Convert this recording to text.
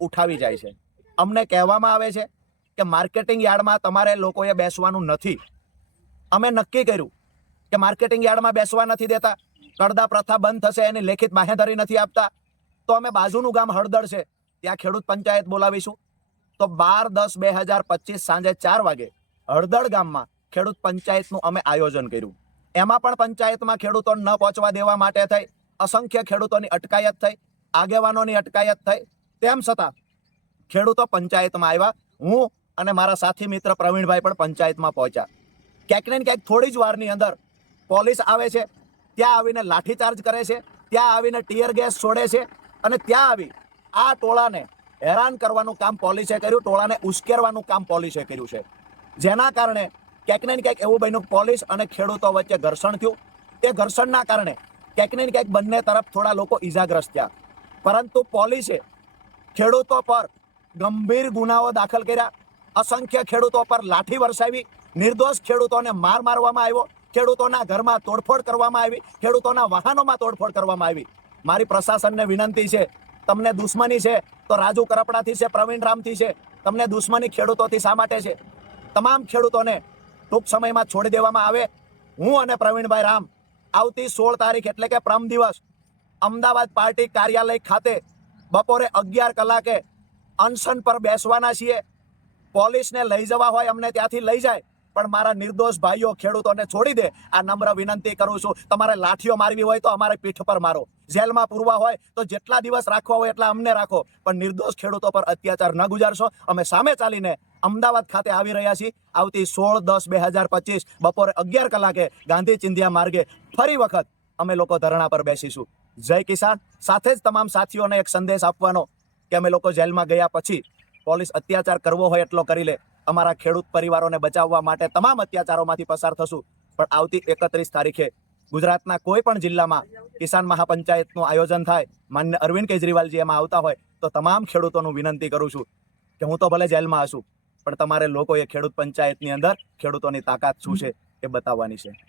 ઉઠાવી જાય છે. અમને કહેવામાં આવે છે કે માર્કેટિંગ યાર્ડમાં તમારે લોકોએ બેસવાનું નથી. અમે નક્કી કર્યું કે માર્કેટિંગ યાર્ડમાં બેસવા નથી દેતા. કડદા પ્રથા બંધ થશે, એની લેખિત બાહેધરી નથી આપતા. તો અમે બાજુનું ગામ હળદર છે. ત્યાં ખેડૂત પંચાયત બોલાવીશું. તો બાર દસ બે હજાર પચીસ સાંજે ચાર વાગે હળદળ ગામમાં ખેડૂત પંચાયતનું અમે આયોજન કર્યું. એમાં પણ પંચાયતમાં ખેડૂતોને ન પહોંચવા દેવા માટે થઈ. અસંખ્ય ખેડૂતોની અટકાયત થઈ. આગેવાનોની અટકાયત થઈ. તેમ છતાં, ખેડૂતો પંચાયતમાં આવ્યા. હું અને મારા સાથી મિત્ર પ્રવીણભાઈ પણ પંચાયતમાં પહોંચ્યા. ક્યાંક ને ક્યાંક થોડી જ વારની અંદર પોલીસ આવે છે, ત્યાં આવીને લાઠીચાર્જ કરે છે, ત્યાં આવીને ટીયર ગેસ છોડે છે અને ત્યાં આવી આ ટોળાને હેરાન કરવાનું કામ પોલીસે કર્યું, ટોળાને ઉશ્કેરવાનું કામ પોલીસે કર્યું છે. જેના કારણે ક્યાંક ને ક્યાંક એવું બન્યું, પોલીસ અને ખેડૂતો વચ્ચે ઘર્ષણ થયું. એ ઘર્ષણના કારણે ક્યાંક ને ક્યાંક બંને તરફ થોડા લોકો ઈજાગ્રસ્ત થયા. પરંતુ પોલીસે ખેડૂતો પર ગંભીર ગુનાઓ દાખલ કર્યા. અસંખ્ય ખેડૂતો પર લાઠી વરસાવી. નિર્દોષ ખેડૂતોને માર મારવામાં આવ્યો. ખેડૂતોના ઘરમાં તોડફોડ કરવામાં આવી. ખેડૂતોના વાહનોમાં તોડફોડ કરવામાં આવી. મારી પ્રશાસનને વિનંતી છે, તમને દુશ્મની છે, તો રાજુ કરપડાથી છે, પ્રવીણ રામથી છે, તમને દુશ્મની ખેડૂતોથી શા માટે છે? તમામ ખેડૂતોને ટૂંક સમયમાં છોડી દેવામાં આવે. હું અને પ્રવીણભાઈ રામ આવતી સોળ તારીખ એટલે કે પ્રમ દિવસ અમદાવાદ પાર્ટી કાર્યાલય ખાતે બપોરે અગિયાર કલાકે અનશન પર બેસવાના છીએ. પોલીસને લઈ જવા હોય અમને ત્યાંથી લઈ જાય. પણ મારા નિર્દોષ ભાઈઓ ખેડૂતોને છોડી દે. આ નમ્ર વિનંતી કરું છું. તમારે લાઠીઓ મારવી હોય તો અમારે પીઠ પર મારો. જેલમાં પૂરવા હોય તો જેટલા દિવસ રાખવા હોય એટલા અમને રાખો. પણ નિર્દોષ ખેડૂતો પર અત્યાચાર ન ગુજારશો. અમે સામે ચાલીને અમદાવાદ ખાતે આવી રહ્યા છીએ. આવતી સોળ દસ બે હજાર પચીસ બપોરે અગિયાર કલાકે ગાંધી ચિંધ્યા માર્ગે ફરી વખત અમે લોકો ધરણા પર બેસીશું. જય કિસાન. સાથે જ તમામ સાથીઓને એક સંદેશ આપવાનો કે અમે લોકો જેલમાં ગયા પછી પોલીસ અત્યાચાર કરવો હોય એટલો કરી લે. અમારા ખેડૂત પરિવારોને બચાવવા માટે તમામ અત્યાચારોમાંથી પસાર થશું. પણ આવતી એકત્રીસ તારીખે ગુજરાતના કોઈ પણ જિલ્લામાં કિસાન મહાપંચાયતનું આયોજન થાય, માન્ય અરવિંદ કેજરીવાલજી એમાં આવતા હોય, તો તમામ ખેડૂતોનું વિનંતી કરું છું કે હું તો ભલે જેલમાં હશું, પણ તમારે લોકોએ ખેડૂત પંચાયતની અંદર ખેડૂતોની તાકાત શું છે એ બતાવવાની છે.